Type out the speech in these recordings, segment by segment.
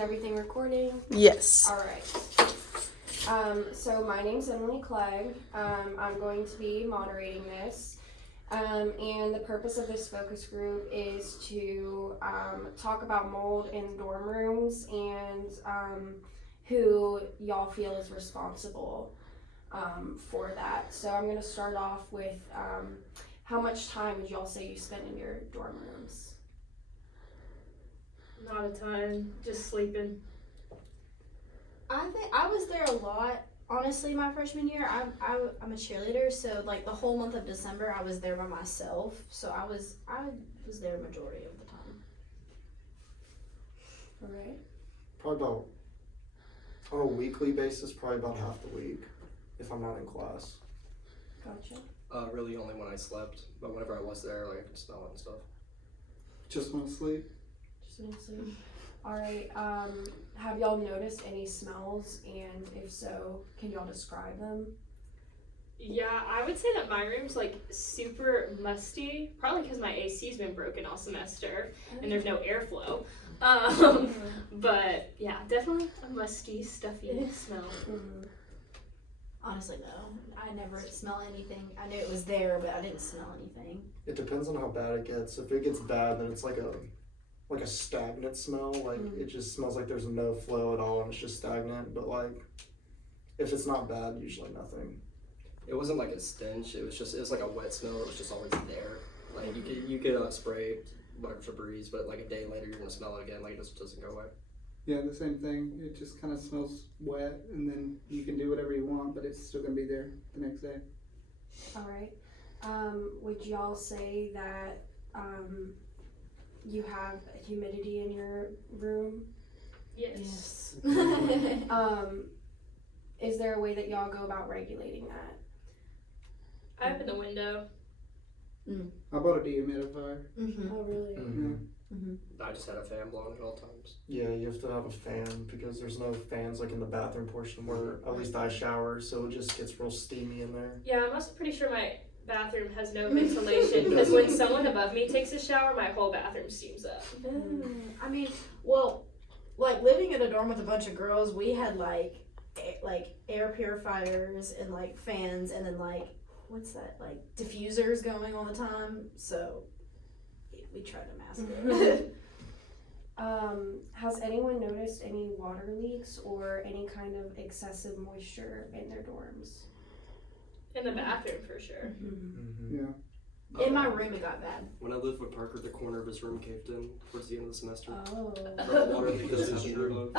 everything recording? Yes. All right. So my name's Emily Clegg. I'm going to be moderating this. And the purpose of this focus group is to talk about mold in dorm rooms and who y'all feel is responsible for that. So I'm going to start off with how much time would y'all say you spend in your dorm rooms? Not a ton, just sleeping. I think I was there a lot. Honestly, my freshman year, I'm a cheerleader, so like the whole month of December, I was there by myself. So I was there majority of the time. All right. Probably about, on a weekly basis, probably about half the week, if I'm not in class. Gotcha. Really only when I slept, but whenever I was there, like I could smell it and stuff. Just want to sleep. Just want to sleep. All right. Have y'all noticed any smells? And if so, can y'all describe them? Yeah, I would say that my room's like super musty, probably because my AC's been broken all semester and there's no airflow. But yeah, definitely a musty, stuffy smell. Mm-hmm. Honestly, though, I never smell anything. I knew it was there, but I didn't smell anything. It depends on how bad it gets. If it gets bad, then it's like a stagnant smell. Like it just smells like there's no flow at all and it's just stagnant. But like, if it's not bad, usually nothing. It wasn't like a stench. It was like a wet smell. It was just always there. Like you could spray whatever Febreze, but like a day later you're gonna smell it again. Like it just doesn't go away. Yeah, the same thing. It just kind of smells wet, and then you can do whatever you want, but it's still gonna be there the next day. All right. Would y'all say that you have humidity in your room? Yes. Is there a way that y'all go about regulating that? I open the window. I bought a dehumidifier. Oh, really? I just had a fan blowing at all times. Yeah, you have to have a fan because there's no fans like in the bathroom portion where at least I shower, so it just gets real steamy in there. Yeah, I'm also pretty sure my bathroom has no ventilation because when someone above me takes a shower, my whole bathroom steams up. I mean, well, like living in a dorm with a bunch of girls, we had like air purifiers and like fans, and then like what's that, like diffusers going all the time. So we tried to mask it. Has anyone noticed any water leaks or any kind of excessive moisture in their dorms? In the bathroom, for sure. Yeah. In my room, it got bad. When I lived with Parker, the corner of his room caved in towards the end of the semester. Oh. From water because it was true.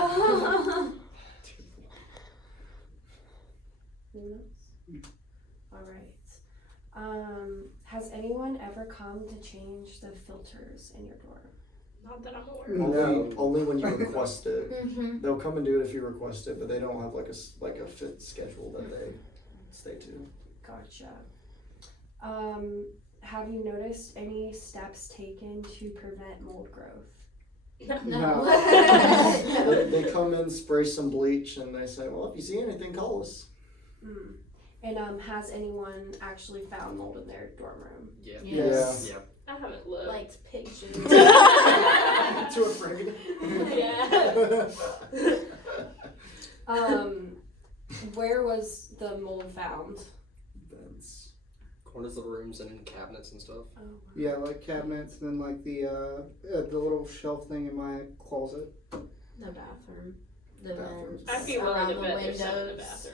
All right. Has anyone ever come to change the filters in your dorm? Not that I'm aware of. Only when you request it. They'll come and do it if you request it, but they don't have like a fit schedule that they stay to. Gotcha. Have you noticed any steps taken to prevent mold growth? No. They come in, spray some bleach, and they say, well, if you see anything, call us. And has anyone actually found mold in their dorm room? Yeah. Yes. Yeah. I haven't looked. Like pig shit. Too afraid. Yeah. Where was the mold found? Vents. Corners of the rooms and in cabinets and stuff. Oh. Yeah, like cabinets, and then like the little shelf thing in my closet. The bathroom. The Bathroom. vents. I'd be willing around to the bet there's some in the windows.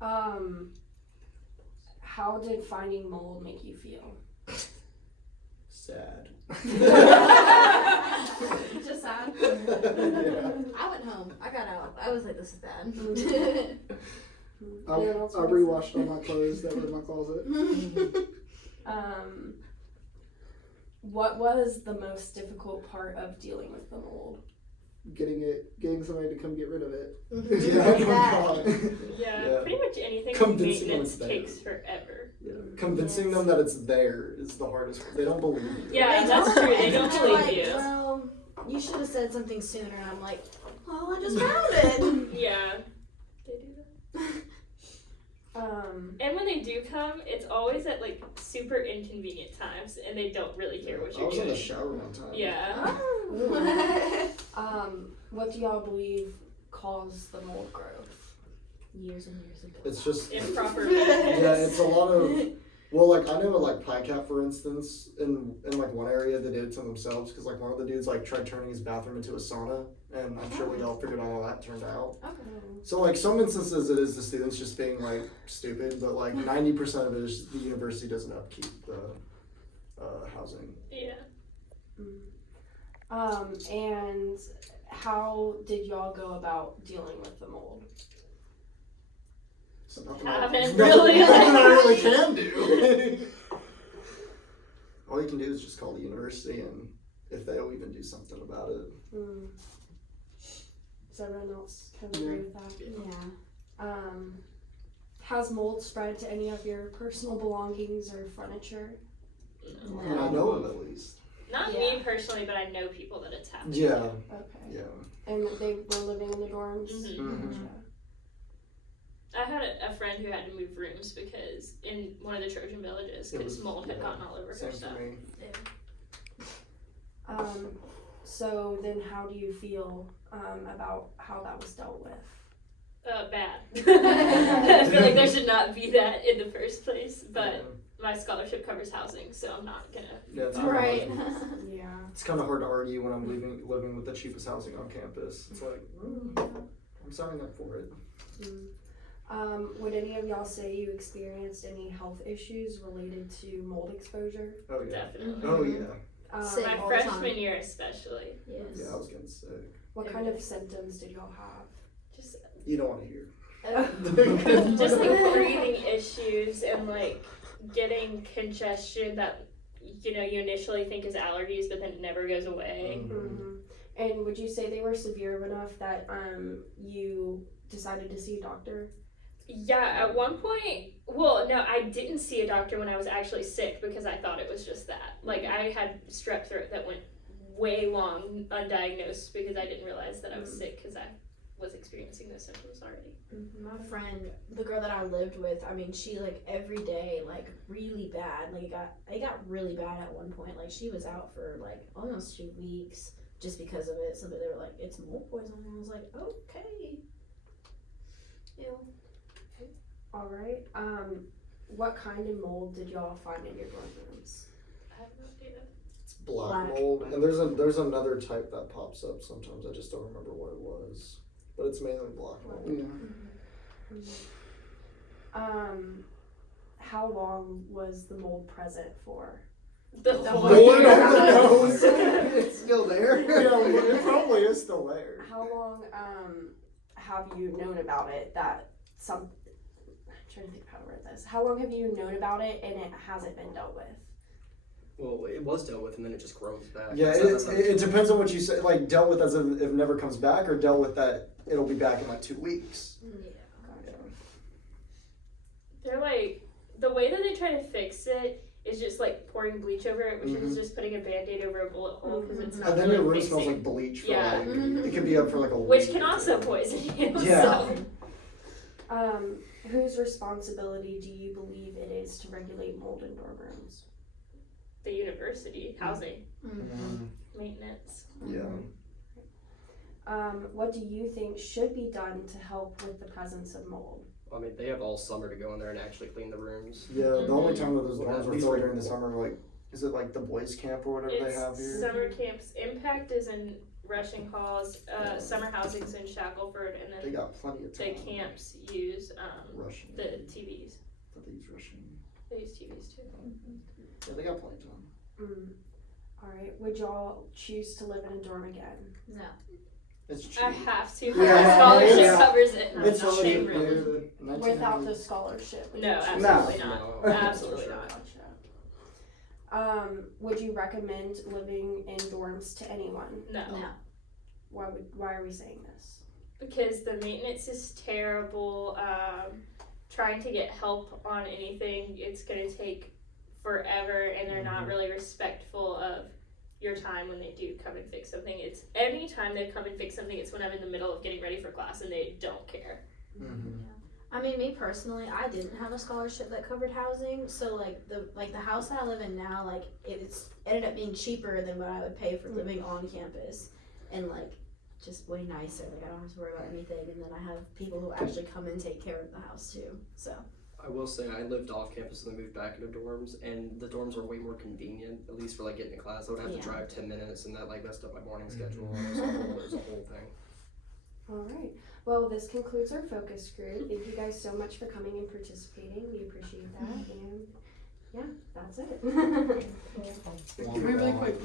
bathroom. How did finding mold make you feel? Sad. Just sad? I went home. I got out. I was like, this is bad. I rewashed all my clothes that were in my closet. What was the most difficult part of dealing with the mold? Getting somebody to come get rid of it. Yeah, oh my God. Yeah, pretty much anything with Convincing them maintenance it's there. takes forever. Convincing them that it's there is the hardest part. They don't believe you. Yeah, that's true. They don't They're believe like, you. well, you should have said something sooner. And I'm like, well, I just found it. Yeah. They do that. And when they do come, it's always at like super inconvenient times, and they don't really care what I you're was in doing. the shower one time. Yeah. Oh. What do y'all believe caused the mold growth? Years and years ago. It's just Improper yeah, maintenance. it's a lot of well, like I know like Pine Cap for instance, in like one area they did it to themselves because like one of the dudes like tried turning his bathroom into a sauna, and I'm sure we all figured out how that turned out. So like some instances it is the students just being like stupid, but like 90% of it is the university doesn't upkeep the housing. Yeah. And how did y'all go about dealing with the mold? So nothing Haven't nothing really. I really can do. All you can do is just call the university, and if they'll even do something about it. Does everyone else kind of agree with that? Yeah. Has mold spread to any of your personal belongings or furniture? I mean, I know of at least. Not Yeah. me personally, but I know people that it's happened Yeah, to. Okay. yeah. And they were living in the dorms? Mhm. Mhm. I had a friend who had to move rooms because in one of the Trojan villages, It because was- mold had yeah, gotten all over her Same stuff. for me. So then how do you feel about how that was dealt with? Bad. I feel like there should not be that in the first place, but my scholarship covers housing, so I'm not gonna. Yeah, it's Right. Yeah. It's kind of hard to argue when I'm living with the cheapest housing on campus. It's like, I'm signing up for it. Would any of y'all say you experienced any health issues related to mold exposure? Oh yeah. Definitely. Oh yeah. Sick. My all the freshman time. year especially. Yes. Yeah, I was getting sick. What kind of symptoms did y'all have? Just You don't want to hear. just like breathing issues and like getting congestion that you initially think is allergies but then it never goes away. And would you say they were severe enough that you decided to see a doctor? Yeah, at one point, well, no, I didn't see a doctor when I was actually sick because I thought it was just that. Like, I had strep throat that went way long undiagnosed because I didn't realize that I was sick because I was experiencing those symptoms already. My friend, the girl that I lived with, I mean, she like every day, like really bad. Like it got really bad at one point. Like she was out for like almost 2 weeks just because of it. So they were like, "It's mold poisoning." I was like, "Okay." Ew. All right. What kind of mold did y'all find in your dorm rooms? I have no idea. It's black Black. mold, and there's another type that pops up sometimes. I just don't remember what it was, but it's mainly black mold. Yeah. How long was the mold present for? The The whole whole Lord year. only knows. It's still there. Yeah, it probably is still there. How long have you known about it that I'm trying to think of how to word this. How long have you known about it and it hasn't been dealt with? Well, it was dealt with, and then it just grows back. Yeah, That's it depends on what you say. Like dealt with as if it never comes back, or dealt with that it'll be back in like 2 weeks. Yeah. They're like, the way that they try to fix it is just like pouring bleach over it, which is just putting a band-aid over a bullet hole because it's not And then really your room fixing. smells like bleach for Yeah. like it could be up for like a week. Which can or also two. poison you. Yeah. So. Whose responsibility do you believe it is to regulate mold in dorm rooms? The university, housing, Mhm. maintenance. Yeah. What do you think should be done to help with the presence of mold? I mean, they have all summer to go in there and actually clean the rooms. Yeah, the only time that those Well, dorms at were least filled for- during the summer, like, is it like the boys' camp or whatever they have It's here? summer camps. Impact is in Rushing Halls. Summer housing's in Shackelford, and They then got plenty of the time. camps use Russian. the TVs. But they use Russian. They use TVs too. Yeah, they got plenty of time. All right. Would y'all choose to live in a dorm again? No. It's cheap. I have to. Yeah, My scholarship yeah. covers it. and I'm It's not already paying rent. dude. Without the scholarship? would No, you choose- absolutely No. not. No. Absolutely not. Gotcha. Would you recommend living in dorms to anyone? No. No. Why are we saying this? Because the maintenance is terrible. Trying to get help on anything, it's gonna take forever, and they're not really respectful of your time when they do come and fix something. It's any time they come and fix something, it's when I'm in the middle of getting ready for class, and they don't care. Mm-hmm. I mean, me personally, I didn't have a scholarship that covered housing, so the house that I live in now, it's ended up being cheaper than what I would pay for living on campus, and just way nicer. Like I don't have to worry about anything, and then I have people who actually come and take care of the house too. So I will say I lived off campus and then moved back into dorms, and the dorms were way more convenient, at least for like getting to class. I would have Yeah. to drive 10 minutes, and that like messed up my morning schedule. It was a whole thing. All right. Well, this concludes our focus group. Thank you guys so much for coming and participating. We appreciate that. And yeah, that's it. Really quick,